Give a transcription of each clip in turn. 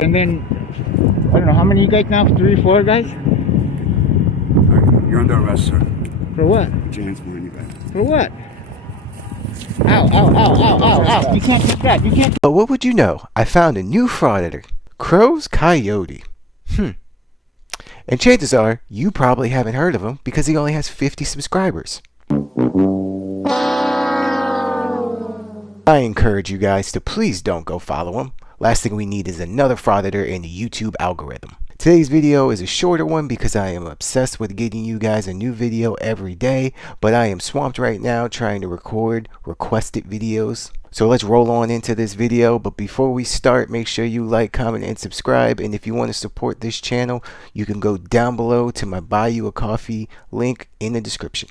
And then, I don't know, how many you guys now? 3, 4 guys? You're under arrest, sir. For what? James warning you back. For what? Ow, ow, ow, ow, ow, ow. You can't take that. You can't. But what would you know? I found a new frauditor. Crow's Coyote. And chances are, you probably haven't heard of him because he only has 50 subscribers. I encourage you guys to please don't go follow him. Last thing we need is another frauditor in the YouTube algorithm. Today's video is a shorter one because I am obsessed with getting you guys a new video every day, but I am swamped right now trying to record requested videos. So let's roll on into this video, but before we start, make sure you like, comment, and subscribe. And if you want to support this channel, you can go down below to my Buy You a Coffee link in the description.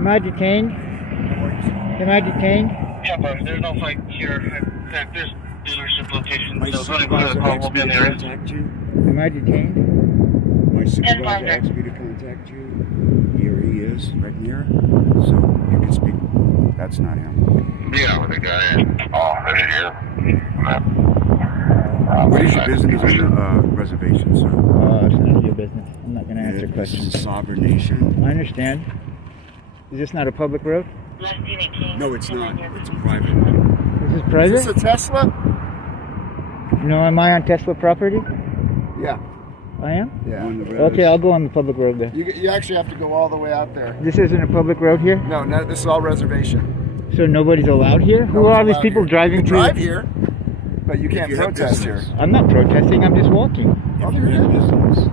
Am I detained? Am I detained? Yeah, but there's no fight here. There's dealership location. My So supervisor asked me to contact you. Am I detained? My supervisor asked me to contact you. Here he is, right here. So you can speak. That's not him. Yeah, with the guy. Oh, right here. What is your business on the reservation, sir? It's none of your business. I'm not going to answer questions. This is a sovereign nation. I understand. Is this not a public road? No, it's not. It's a private. This is private? Is this a Tesla? No, am I on Tesla property? Yeah. I am? Yeah. Okay, I'll go on the public road there. You actually have to go all the way out there. This isn't a public road here? No, this is all reservation. So nobody's allowed here? Who No are all one's these people allowed driving through? drive here, but you can't protest here. I'm not protesting, I'm just walking. If you're in business,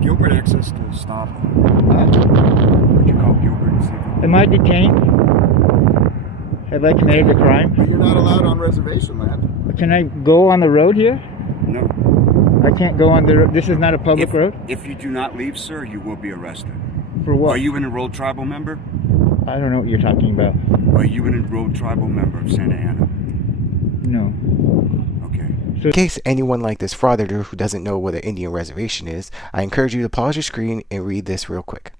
Gilbert access to stop. Would you call Gilbert and see if Am I detained? Have I committed a crime? But you're not allowed on reservation land. Can I go on the road here? No. I can't go on the road. This is not a public road? If you do not leave, sir, you will be arrested. For what? Are you an enrolled tribal member? I don't know what you're talking about. Are you an enrolled tribal member of Santa Ana? No. Okay. In case anyone like this frauditor who doesn't know what an Indian reservation is, I encourage you to pause your screen and read this real quick.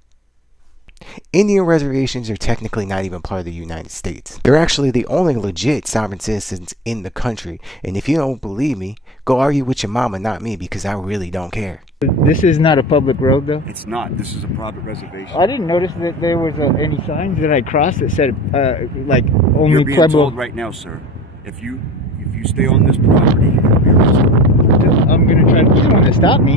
Indian reservations are technically not even part of the United States. They're actually the only legit sovereign citizens in the country. And if you don't believe me, go argue with your mama, not me, because I really don't care. This is not a public road, though? It's not. This is a private reservation. I didn't notice that there was any signs that I crossed that said, like, only You're being Pueblo. told right now, sir. If you stay on this property, you're going to be arrested. I'm going to try to... You don't want to stop me.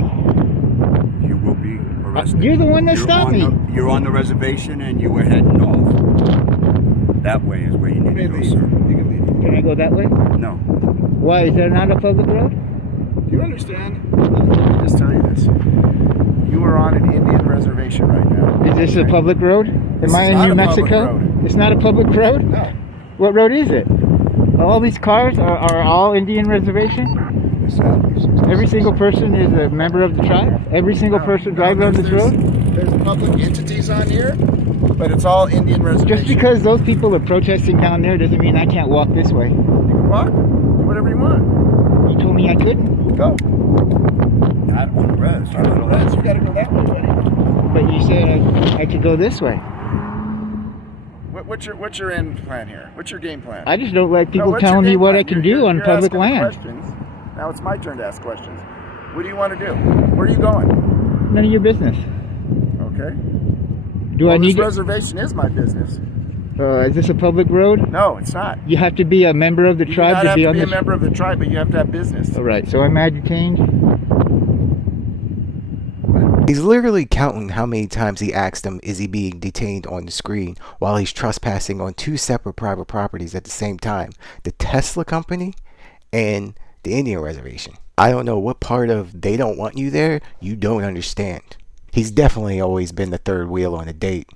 You will be arrested. You're the one that stopped me. You're on the reservation and you were heading off. That way is where you need to go, sir. You can leave. Can I go that way? No. Why? Is there not a public road? Do you understand? Let me just tell you this. You are on an Indian reservation right now. Is this a public road? Am I in New Mexico? It's not a public road? No. What road is it? All these cars are all Indian reservation? Every single person is a member of the tribe? Every single person driving on this road? There's public entities on here, but it's all Indian reservation. Just because those people are protesting down there doesn't mean I can't walk this way. You can walk, do whatever you want. You told me I couldn't. Go. Not on the res. You gotta go that way, buddy. But you said I could go this way. What's your end plan here? What's your game plan? I just don't like people what's your telling me game what plan? I can do on you're public asking land. Questions. Now it's my turn to ask questions. What do you want to do? Where are you going? None of your business. Okay. Do I need this reservation is my business. Is this a public road? No, it's not. You have to be a member of the You tribe do not to have be to on be a this. member of the tribe, but you have to have business. All right. So am I detained? He's literally counting how many times he asked him, is he being detained on the screen, while he's trespassing on 2 separate private properties at the same time. The Tesla company and the Indian reservation. I don't know what part of they don't want you there you don't understand. He's definitely always been the third wheel on a date,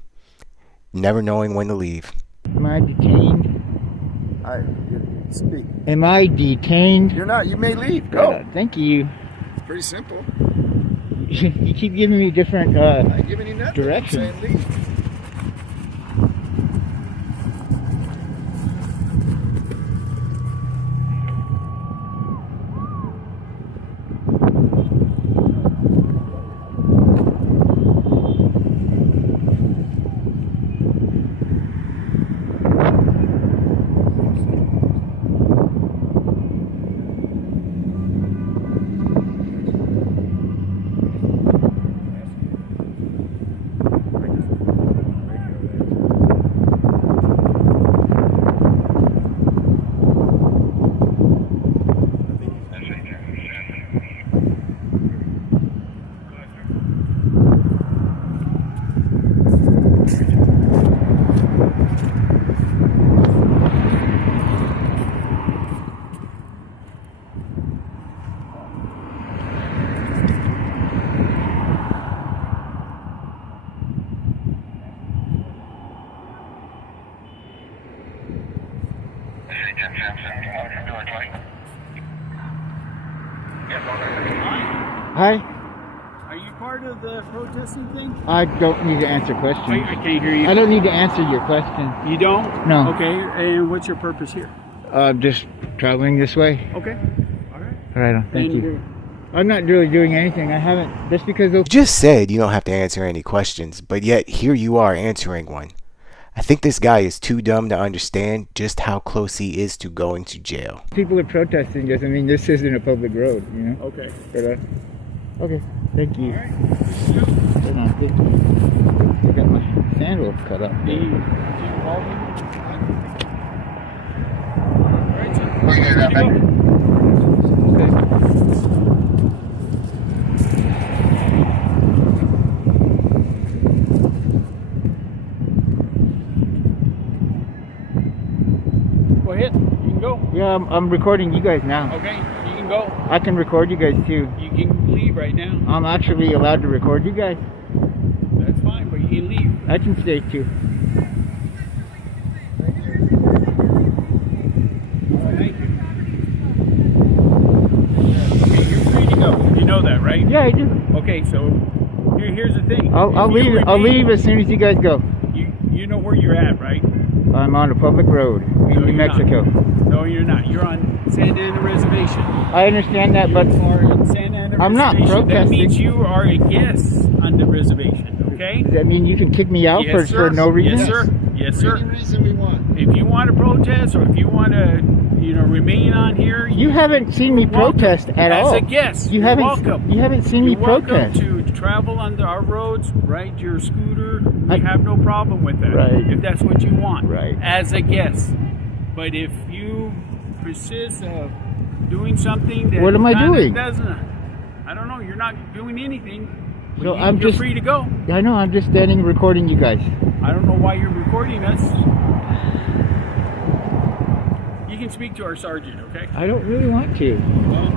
never knowing when to leave. Am I detained? Speak. Am I detained? You're not. You may leave. Go. Thank you. It's pretty simple. You keep giving me different I'm giving you nothing. directions. I'm saying leave. City 10 Samson, North Lane. Hi. Are you part of the protesting thing? I don't need to answer questions. I can't hear you. I don't need to answer your question. You don't? No. Okay, and what's your purpose here? Just traveling this way. Okay. All right. All right, thank you. I'm not really doing anything. I haven't, just because those... Just said you don't have to answer any questions, but yet here you are answering one. I think this guy is too dumb to understand just how close he is to going to jail. people are protesting doesn't mean this isn't a public road, you know? Okay. But, okay, thank you. All right. Hold on, thank you. I got my sandals cut up. Do you involve me? All right, sir. Where you guys at, man? Go ahead. You can go. Yeah, I'm recording you guys now. Okay, you can go. I can record you guys too. You can leave right now. I'm actually allowed to record you guys. That's fine, but you can leave. I can stay too. Thank you. Okay, you're free to go. You know that, right? Yeah, I do. Okay, so here's the thing. I'll If you leave. I'll remain- leave as soon as you guys go. You know where you're at, right? I'm on a public road in No, New you're not. Mexico. No, you're not. You're on Santa Ana Reservation. I understand that, but You are on Santa Ana I'm not Reservation. That protesting. means you are a guest on the reservation, okay? does that mean you can kick me out Yes, for no reason? Yes, sir. Yes, sir. Any reason we want. If you want to protest or if you want to, remain on here, You haven't seen me you're welcome. protest at As all. a guest, You you're haven't. welcome. You haven't seen me You're welcome protest. to travel on our roads, ride your scooter. We I- have no problem with that. Right. If that's what you want. Right. As a guest. But if you persist of doing something that What am I kinda doing? doesn't, I don't know. You're not doing anything. But So I'm you're just- free to go. I know. I'm just standing and recording you guys. I don't know why you're recording us. You can speak to our sergeant, okay? I don't really want to. Well,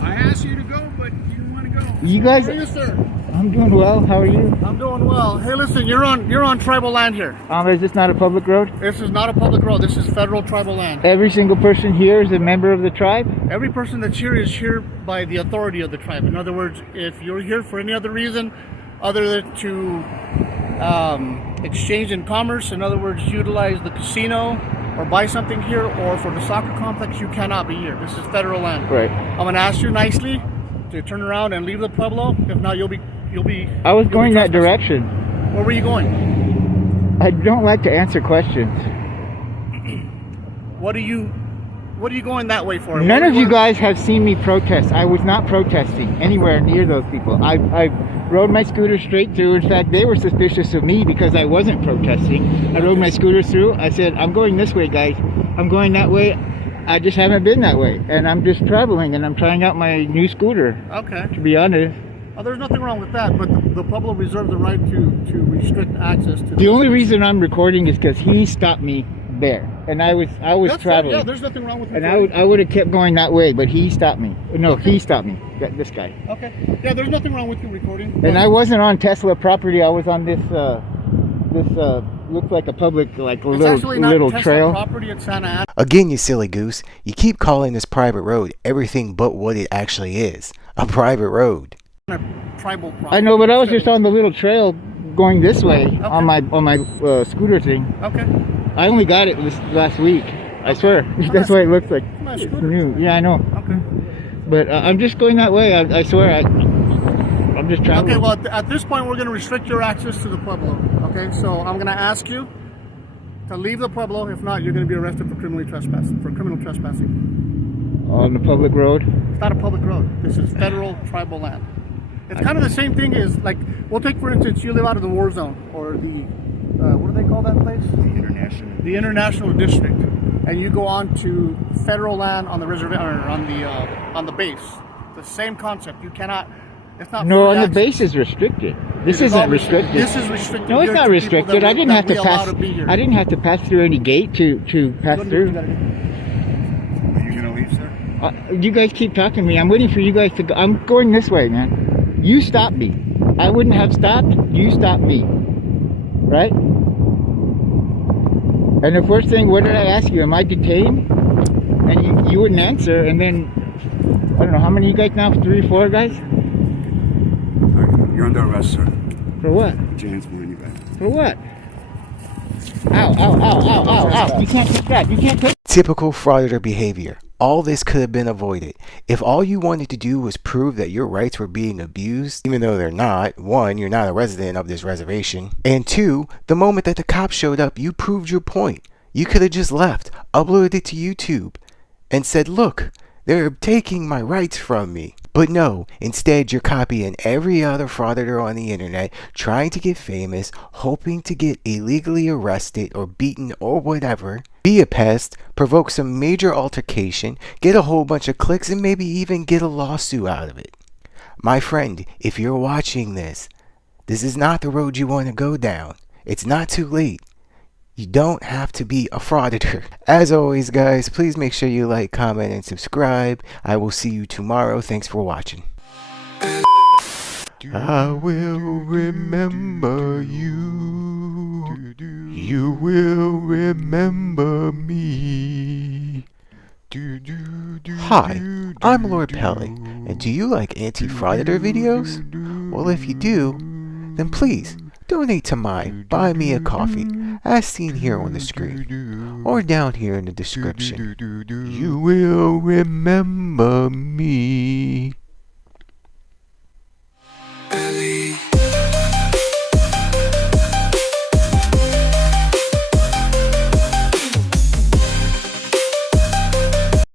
I asked you to go, but you didn't want to go. You guys. How are you, sir? I'm doing well. How are you? I'm doing well. Hey, listen, you're on tribal land here. Is this not a public road? This is not a public road. This is federal tribal land. Every single person here is a member of the tribe. Every person that's here is here by the authority of the tribe. In other words, if you're here for any other reason other than to exchange in commerce, in other words, utilize the casino or buy something here, or for the soccer complex, you cannot be here. This is federal land. Right. I'm gonna ask you nicely to turn around and leave the pueblo. If not, you'll be. I was you'll going be that trespassing. direction. Where were you going? I don't like to answer questions. What are you going that way for? None of you guys have seen me protest. I was not protesting anywhere near those people. I rode my scooter straight through. In fact, they were suspicious of me because I wasn't protesting. I rode my scooter through. I said, I'm going this way, guys. I'm going that way. I just haven't been that way. And I'm just traveling and I'm trying out my new scooter, Okay. to be honest. Oh, there's nothing wrong with that, but the Pueblo reserves the right to restrict access to. The only reason I'm recording is because he stopped me there. And I was That's fine. traveling. Yeah, there's nothing wrong with. And I would have kept going that way, but he stopped me. No, he stopped me. This guy. Okay. Yeah, there's nothing wrong with you recording. And I wasn't on Tesla property. I was on this looks like a public, like a It's actually not little Tesla trail. property at Santa Ana. Again, you silly goose, you keep calling this private road everything but what it actually is, a private road. Tribal property. I know, but I was just on the little trail going this way on my scooter thing. Okay. I only got it this last week. I swear. That's why it looks like Nice it's scooter. new. Yeah, I know. Okay. But I'm just going that way. I swear. I'm just traveling. Okay. Well, at this point, we're going to restrict your access to the Pueblo. Okay. So I'm going to ask you to leave the Pueblo. If not, you're going to be arrested for criminal trespassing. On the public road. It's not a public road. This is federal tribal land. It's kind of the same thing as, like, we'll take, for instance, you live out of the war zone, or the, what do they call that place? The international district. And you go on to federal land on the reservation, or on the base. The same concept. You cannot, it's not. No, free on the access. base is restricted. This It is all isn't restricted. This is restricted. No, it's here not to people restricted. that I didn't that have to we allow pass. be here. I didn't have to pass through any gate to pass Go do what through. you gotta do. Are you gonna leave, sir? You guys keep talking to me. I'm waiting for you guys to go. I'm going this way, man. You stopped me. I wouldn't have stopped. You stopped me. Right? And the first thing, what did I ask you? Am I detained? And you wouldn't answer. And then, I don't know, how many you guys now? 3, 4 guys? You're under arrest, sir. For what? Put your hands behind your back. For what? Ow, ow, ow, ow, ow, ow. You can't take that. You can't take. Typical frauditor behavior. All this could have been avoided. If all you wanted to do was prove that your rights were being abused, even though they're not. 1, you're not a resident of this reservation. And 2, the moment that the cops showed up, you proved your point. You could have just left, uploaded it to YouTube, and said, look, they're taking my rights from me. But no, instead you're copying every other frauditor on the internet, trying to get famous, hoping to get illegally arrested or beaten or whatever, be a pest, provoke some major altercation, get a whole bunch of clicks, and maybe even get a lawsuit out of it. My friend, if you're watching this is not the road you want to go down. It's not too late. You don't have to be a frauditor. As always, guys, please make sure you like, comment, and subscribe. I will see you tomorrow. Thanks for watching. I will remember you. You will remember me. Hi, I'm Lord Pelling, and do you like anti-frauditor videos? Well, if you do, then please donate to my Buy Me a Coffee, as seen here on the screen, or down here in the description. You will remember me.